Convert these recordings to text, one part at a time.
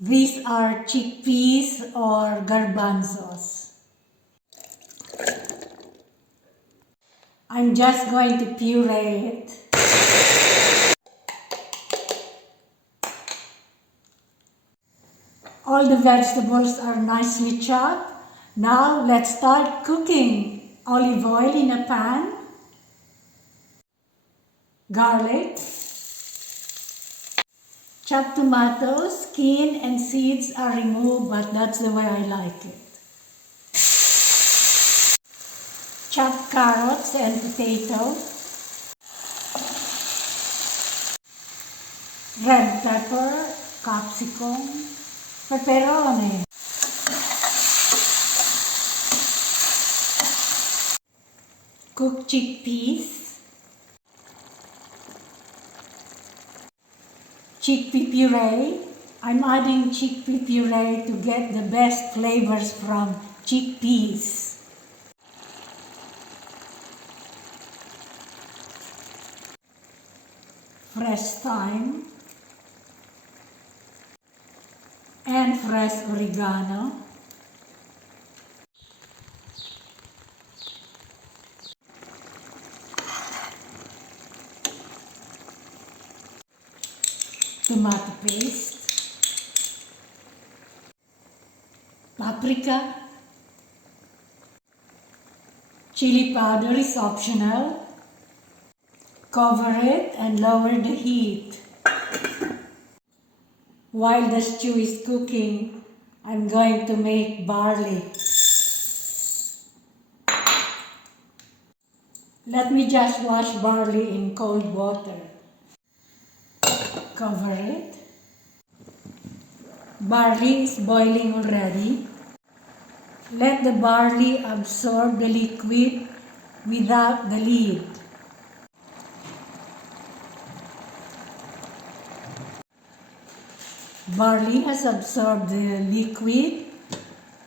These are chickpeas or garbanzos. I'm just going to puree it. All the vegetables are nicely chopped. Now let's start cooking. Olive oil in a pan. Garlic. Chopped tomatoes, skin and seeds are removed, but that's the way I like it. Chopped carrots and potatoes. Red pepper, capsicum, pepperoni. Cooked chickpeas. Chickpea puree. I'm adding chickpea puree to get the best flavors from chickpeas. Fresh thyme and fresh oregano. Tomato paste, paprika, chili powder is optional. Cover it and lower the heat. While the stew is cooking, I'm going to make barley. Let me just wash barley in cold water. Cover it. Barley is boiling already. Let the barley absorb the liquid without the lid. Barley has absorbed the liquid.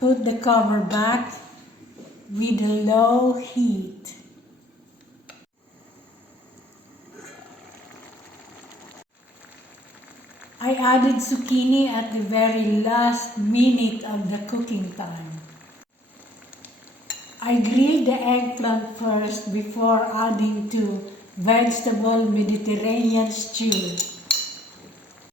Put the cover back with a low heat. I added zucchini at the very last minute of the cooking time. I grilled the eggplant first before adding to vegetable Mediterranean stew.